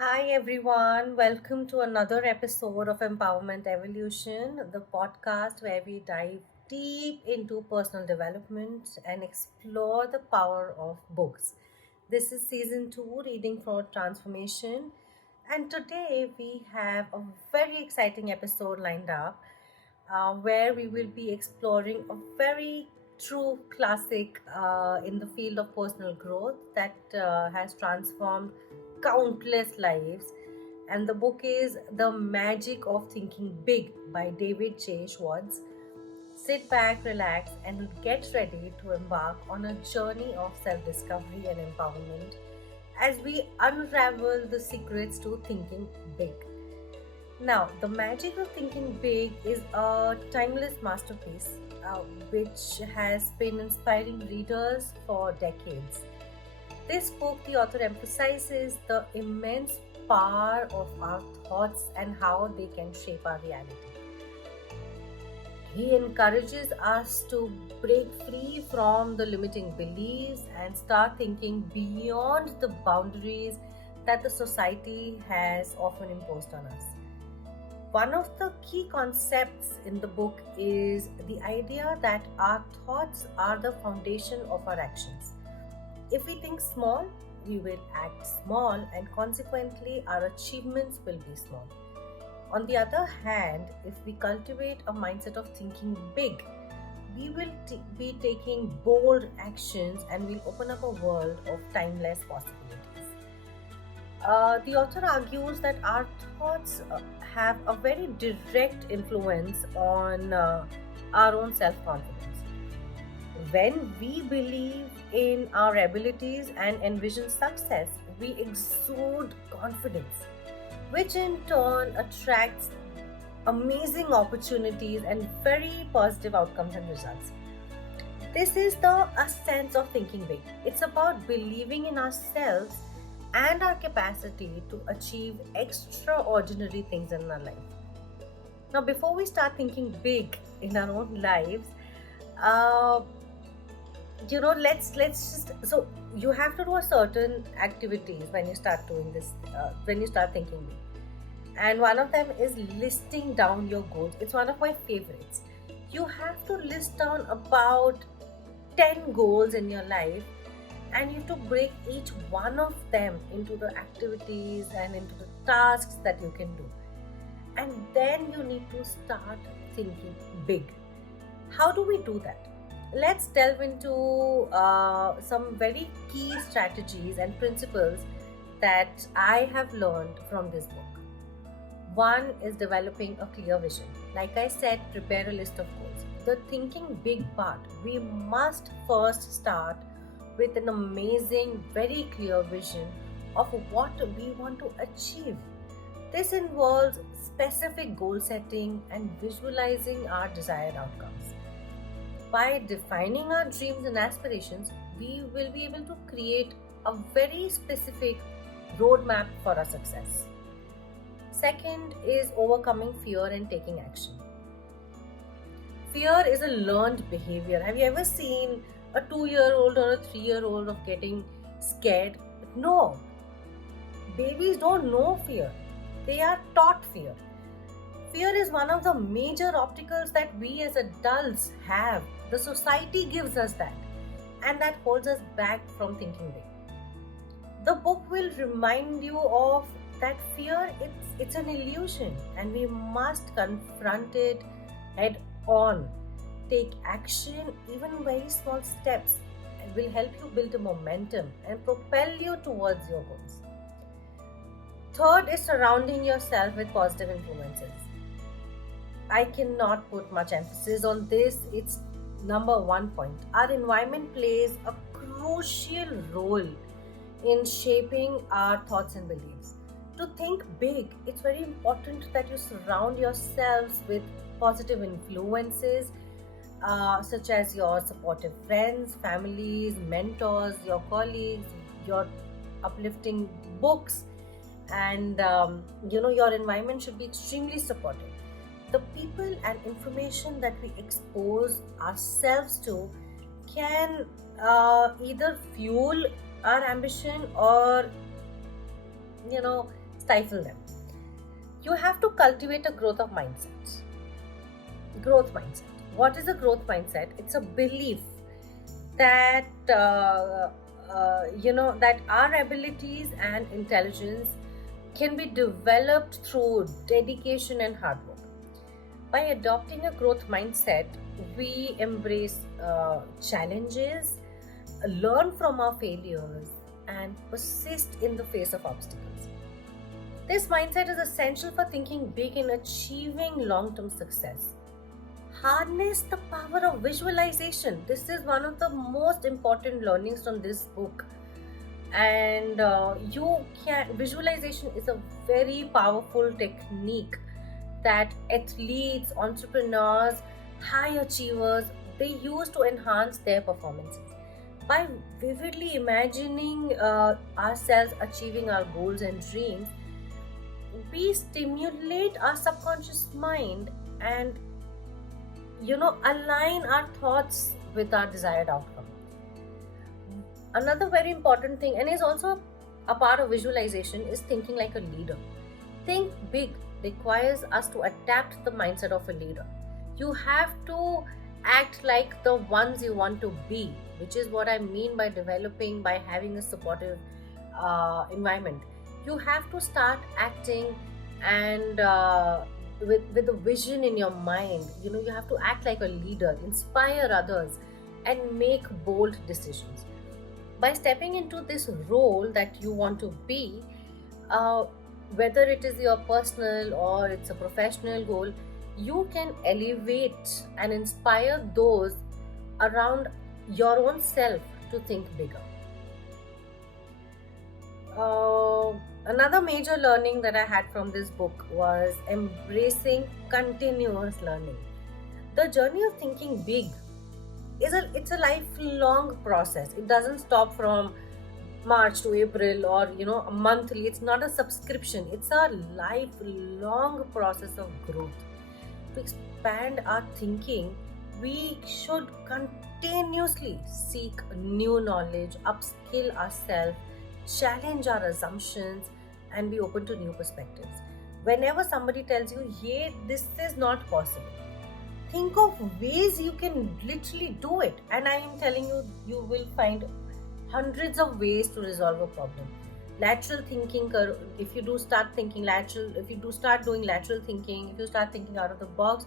Hi everyone, welcome to another episode of Empowerment Evolution, the podcast where we dive deep into personal development and explore the power of books. This is season 2, Reading for Transformation, and today we have a very exciting episode lined up where we will be exploring a very true classic in the field of personal growth that has transformed countless lives. And the book is The Magic of Thinking Big by David J. Schwartz. Sit back, relax, and get ready to embark on a journey of self discovery and empowerment as we unravel the secrets to thinking big. Now, The Magic of Thinking Big is a timeless masterpiece which has been inspiring readers for decades. This book, the author emphasizes the immense power of our thoughts and how they can shape our reality. He encourages us to break free from the limiting beliefs and start thinking beyond the boundaries that the society has often imposed on us. One of the key concepts in the book is the idea that our thoughts are the foundation of our actions. If we think small, we will act small, and consequently, our achievements will be small. On the other hand, if we cultivate a mindset of thinking big, we will be taking bold actions and will open up a world of timeless possibilities. The author argues that our thoughts have a very direct influence on our own self confidence. When we believe in our abilities and envision success, we exude confidence, which in turn attracts amazing opportunities and very positive outcomes and results. This is the essence of thinking big. It's about believing in ourselves and our capacity to achieve extraordinary things in our life. Now, before we start thinking big in our own lives, uh, let's just so you have to do a certain activities when you start doing this, when you start thinking big. And one of them is listing down your goals. It's one of my favorites. You have to list down about 10 goals in your life, and you have to break each one of them into the activities and into the tasks that you can do. And then you need to start thinking big. How do we do that? Let's delve into some very key strategies and principles that I have learned from this book. One is developing a clear vision. Like I said, prepare a list of goals. The thinking big part, we must first start with an amazing, very clear vision of what we want to achieve. This involves specific goal setting and visualizing our desired outcomes. By defining our dreams and aspirations, we will be able to create a very specific roadmap for our success. Second is overcoming fear and taking action. Fear is a learned behavior. Have you ever seen a 2-year-old or a 3-year-old of getting scared? No. Babies don't know fear. They are taught fear. Fear is one of the major obstacles that we as adults have. The society gives us that, and that holds us back from thinking big. The book will remind you of that fear. It's an illusion, and we must confront it head on. Take action, even very small steps, and will help you build a momentum and propel you towards your goals. Third is surrounding yourself with positive influences. I cannot put much emphasis on this. It's number one point. Our environment plays a crucial role in shaping our thoughts and beliefs. To think big, it's very important that you surround yourselves with positive influences, such as your supportive friends, families, mentors, your colleagues, your uplifting books, and your environment should be extremely supportive. The people and information that we expose ourselves to can either fuel our ambition or stifle them. You have to cultivate a growth of mindset. Growth mindset. What is a growth mindset? It's a belief that that our abilities and intelligence can be developed through dedication and hard work. By adopting a growth mindset, we embrace challenges, learn from our failures, and persist in the face of obstacles. This mindset is essential for thinking big and achieving long term success. Harness the power of visualization. This is one of the most important learnings from this book. And visualization is a very powerful technique that athletes, entrepreneurs, high achievers, they use to enhance their performances. By vividly imagining ourselves achieving our goals and dreams, we stimulate our subconscious mind and align our thoughts with our desired outcome. Another very important thing, and is also a part of visualization, is thinking like a leader. Think big requires us to adapt the mindset of a leader. You have to act like the ones you want to be, which is what I mean by having a supportive environment. You have to start acting and with a vision in your mind. You have to act like a leader, inspire others, and make bold decisions. By stepping into this role that you want to be, whether it is your personal or it's a professional goal, you can elevate and inspire those around your own self to think bigger. Another major learning that I had from this book was embracing continuous learning. The journey of thinking big it's a lifelong process. It doesn't stop from March to April or a monthly. It's not a subscription. It's a lifelong process of growth. To expand our thinking, we should continuously seek new knowledge, upskill ourselves, challenge our assumptions, and be open to new perspectives. Whenever somebody tells you, "Hey, this is not possible," think of ways you can literally do it. And I am telling you, you will find hundreds of ways to resolve a problem. Lateral thinking, if you do start doing lateral thinking, if you start thinking out of the box,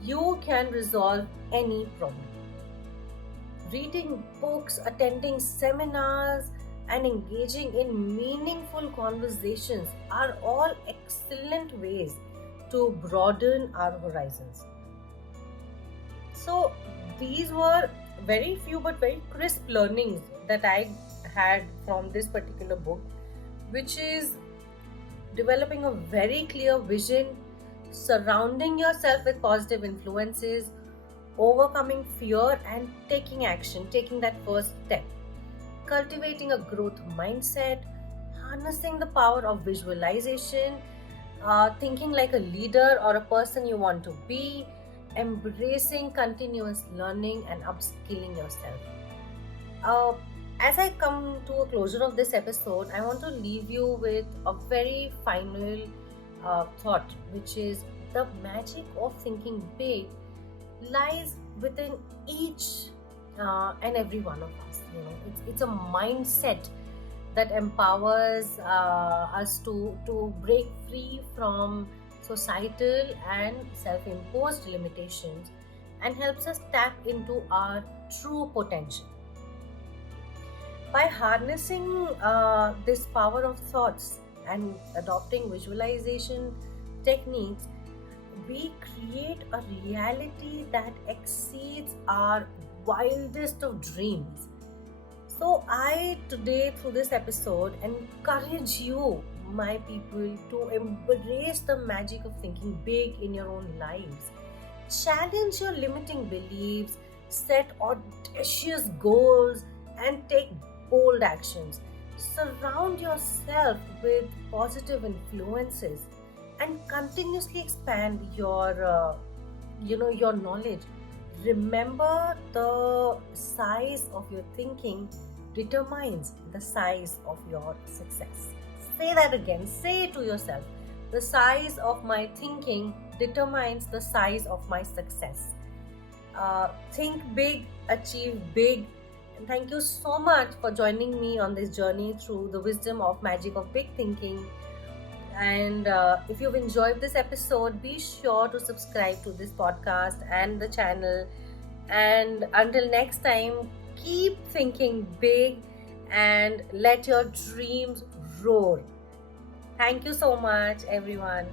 you can resolve any problem. Reading books, attending seminars, and engaging in meaningful conversations are all excellent ways to broaden our horizons. So these were very few but very crisp learnings that I had from this particular book, which is developing a very clear vision, surrounding yourself with positive influences, overcoming fear and taking action, taking that first step, cultivating a growth mindset, harnessing the power of visualization, thinking like a leader or a person you want to be, embracing continuous learning and upskilling yourself. As I come to a closure of this episode, I want to leave you with a very final thought, which is the magic of thinking big lies within each and every one of us. It's a mindset that empowers us to break free from societal and self-imposed limitations and helps us tap into our true potential. By harnessing this power of thoughts and adopting visualization techniques, we create a reality that exceeds our wildest of dreams. So I today, through this episode, encourage you, my people, to embrace the magic of thinking big in your own lives. Challenge your limiting beliefs, set audacious goals, and take bold actions. Surround yourself with positive influences and continuously expand your knowledge. Remember, the size of your thinking determines the size of your success. Say that again. Say it to yourself. The size of my thinking determines the size of my success. Think big, achieve big. And thank you so much for joining me on this journey through the wisdom of magic of big thinking. And if you've enjoyed this episode, be sure to subscribe to this podcast and the channel. And until next time, keep thinking big and let your dreams roar. Thank you so much, everyone.